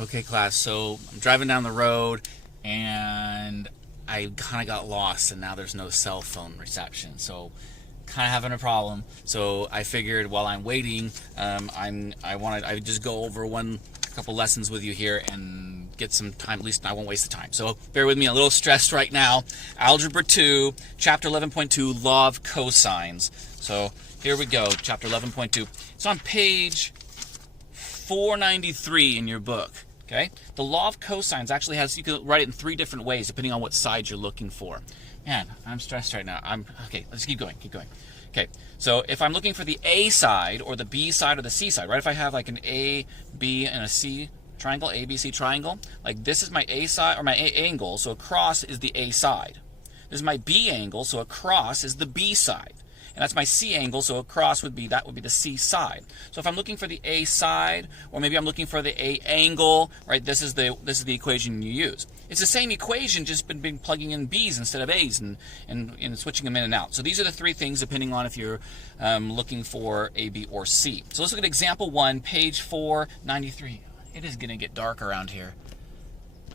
Okay, class, so I'm driving down the road and I kind of got lost and now there's no cell phone reception. So kind of having a problem. So I figured while I'm waiting, I just go over a couple lessons with you here and get some time. At least I won't waste the time. So bear with me. A little stressed right now. Algebra 2, Chapter 11.2, Law of Cosines. So here we go. Chapter 11.2. It's on page 493 in your book. Okay, the law of cosines actually has, you can write it in 3 different ways depending on what side you're looking for. Man, I'm stressed right now. Okay, let's keep going. Okay, so if I'm looking for the A side or the B side or the C side, right? If I have like an A, B, and a C triangle, A, B, C triangle, like this is my A side or my A angle, so across is the A side. This is my B angle, so across is the B side. And that's my C angle, so across would be the C side. So if I'm looking for the A side, or maybe I'm looking for the A angle, right? This is the equation you use. It's the same equation, just been plugging in B's instead of A's and switching them in and out. So these are the 3 things depending on if you're looking for A, B, or C. So let's look at example 1, page 493. It is going to get dark around here.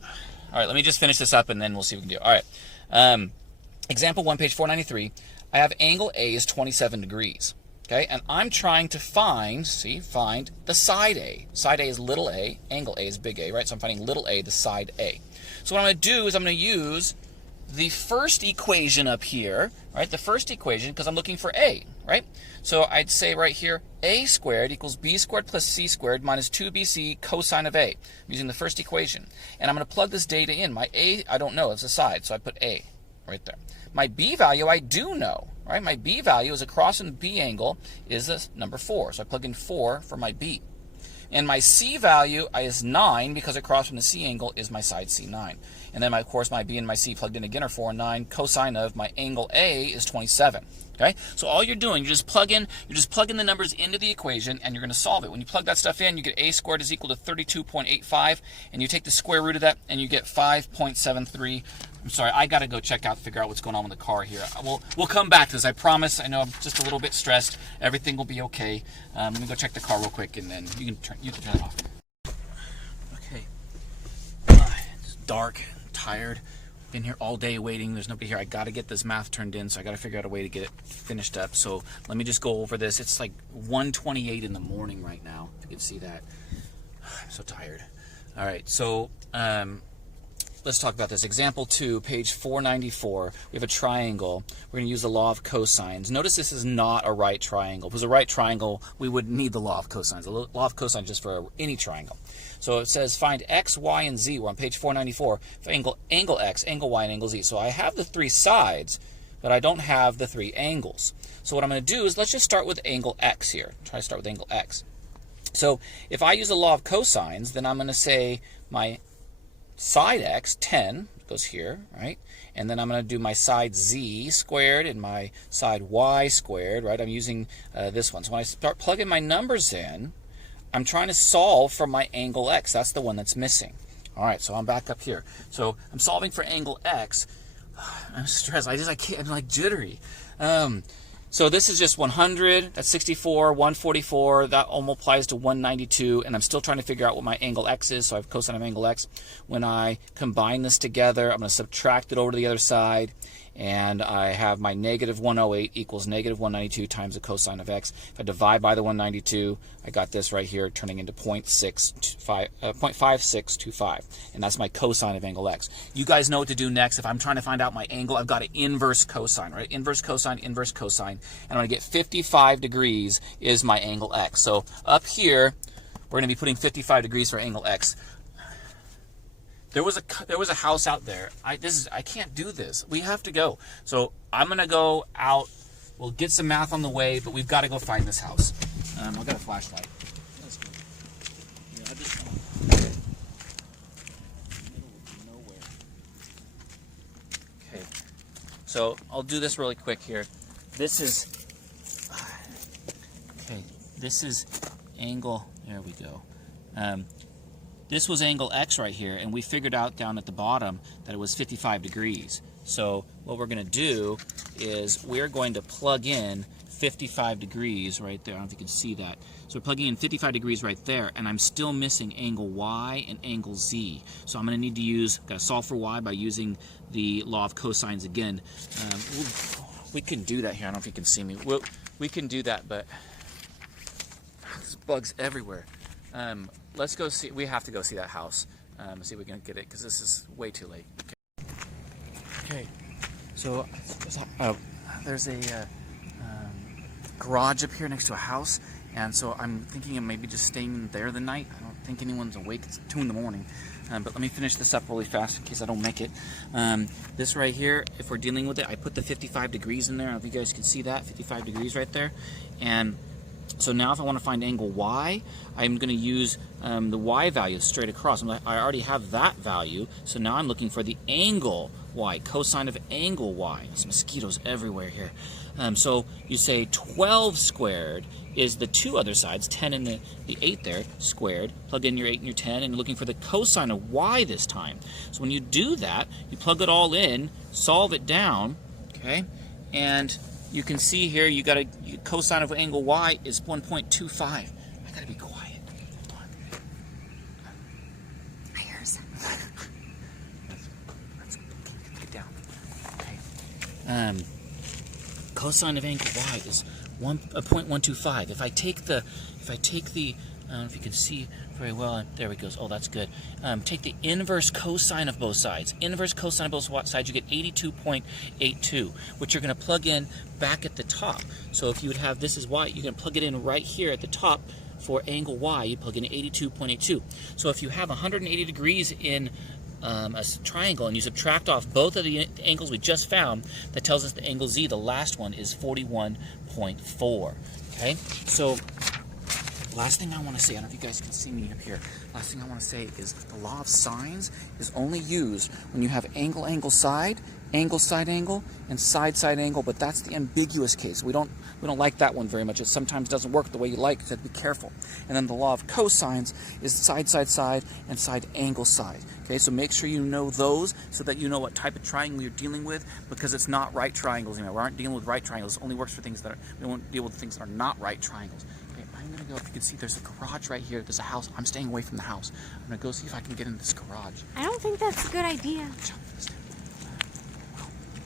All right, let me just finish this up and then we'll see what we can do. All right, example 1, page 493. I have angle A is 27 degrees, okay? And I'm trying to find the side A. Side A is little a, angle A is big A, right? So I'm finding little a, the side A. So what I'm going to do is I'm going to use the first equation up here, right? The first equation, because I'm looking for A, right? So I'd say right here, A squared equals B squared plus C squared minus 2BC cosine of A. I'm using the first equation. And I'm going to plug this data in. My A, I don't know, it's a side, so I put A right there. My B value I do know, right? My B value is across from the B angle is this number 4. So I plug in 4 for my B. And my C value is 9 because across from the C angle is my side C9. And then, of course, my B and my C plugged in again are 4 and 9. Cosine of my angle A is 27. Okay? So all you're doing, you're just plugging the numbers into the equation and you're going to solve it. When you plug that stuff in, you get A squared is equal to 32.85, and you take the square root of that and you get 5.73. I'm sorry, I got to go figure out what's going on with the car here. We'll come back to this, I promise. I know I'm just a little bit stressed. Everything will be okay. Let me go check the car real quick and then you can turn it off. Okay. It's dark, I'm tired. Been here all day waiting. There's nobody here. I got to get this math turned in, so I got to figure out a way to get it finished up. So let me just go over this. It's like 1:28 in the morning right now, if you can see that. I'm so tired. All right, so let's talk about this. Example 2, page 494. We have a triangle. We're going to use the law of cosines. Notice this is not a right triangle. If it was a right triangle, we wouldn't need the law of cosines. The law of cosines is just for any triangle. So it says find x, y, and z. We're on page 494 for angle x, angle y, and angle z. So I have the 3 sides, but I don't have the 3 angles. So what I'm going to do is let's just start with angle x here. Try to start with angle x. So if I use the law of cosines, then I'm going to say my side x, 10, goes here, right? And then I'm going to do my side z squared and my side y squared, right? I'm using this one. So when I start plugging my numbers in, I'm trying to solve for my angle x. That's the one that's missing. All right, so I'm back up here. So I'm solving for angle x. I'm stressed. I can't. I'm like jittery. So this is just 100. That's 64. 144. That almost applies to 192. And I'm still trying to figure out what my angle x is. So I have cosine of angle x. When I combine this together, I'm going to subtract it over to the other side. And I have my negative 108 equals negative 192 times the cosine of x. If I divide by the 192, I got this right here turning into 0.5625. And that's my cosine of angle x. You guys know what to do next. If I'm trying to find out my angle, I've got an inverse cosine, right? Inverse cosine, inverse cosine. And I'm going to get 55 degrees is my angle x. So up here, we're going to be putting 55 degrees for angle x. There was a house out there. I can't do this. We have to go. So I'm gonna go out. We'll get some math on the way, but we've got to go find this house. I've got a flashlight. That's good. Yeah, I just middle of nowhere. Okay. So I'll do this really quick here. This is angle. There we go. This was angle x right here, and we figured out down at the bottom that it was 55 degrees. So what we're going to do is we're going to plug in 55 degrees right there. I don't know if you can see that. So we're plugging in 55 degrees right there, and I'm still missing angle Y and angle Z. So I'm going to need to use, got to solve for Y by using the law of cosines again. We can do that here. I don't know if you can see me. We can do that, but there's bugs everywhere. Let's go see. We have to go see that house. See if we can get it, because this is way too late. Okay. So there's a garage up here next to a house, and so I'm thinking of maybe just staying there the night. I don't think anyone's awake. It's 2 in the morning. But let me finish this up really fast in case I don't make it. This right here, if we're dealing with it, I put the 55 degrees in there. I don't know if you guys can see that, 55 degrees right there. And so now if I want to find angle Y, I'm going to use the Y value straight across. I already have that value, so now I'm looking for the angle Y, cosine of angle Y. There's mosquitoes everywhere here. So you say 12 squared is the two other sides, 10 and the 8 there, squared. Plug in your 8 and your 10, and you're looking for the cosine of Y this time. So when you do that, you plug it all in, solve it down, okay? And you can see here, you got a cosine of angle Y is 1.25. I gotta be quiet. Hold on. I hear something. Let's get down. Okay. Cosine of angle Y is 0.125. If I take the, I don't know if you can see very well. There it goes. Oh, that's good. Take the inverse cosine of both sides. Inverse cosine of both sides, you get 82.82, which you're going to plug in back at the top. So if you would have this is Y, you can plug it in right here at the top for angle Y. You plug in 82.82. So if you have 180 degrees in a triangle and you subtract off both of the angles we just found, that tells us the angle Z, the last one, is 41.4. Okay, so last thing I want to say, I don't know if you guys can see me up here. Last thing I want to say is the law of sines is only used when you have angle, angle, side, angle, and side angle, but that's the ambiguous case. We don't like that one very much. It sometimes doesn't work the way you like, so be careful. And then the law of cosines is side, and side, angle, side. Okay, so make sure you know those so that you know what type of triangle you're dealing with, because it's not right triangles. You know, we aren't dealing with right triangles. It only works for things that are, we won't deal with things that are not right triangles. Okay, I'm going to go, if you can see, there's a garage right here. There's a house. I'm staying away from the house. I'm going to go see if I can get in this garage. I don't think that's a good idea.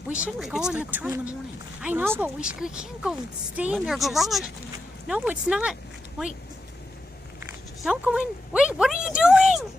We shouldn't go in the garage. 2 in the morning. I know, but we can't go stay in their garage. No, it's not. Wait. Don't go in. Wait, what are you doing?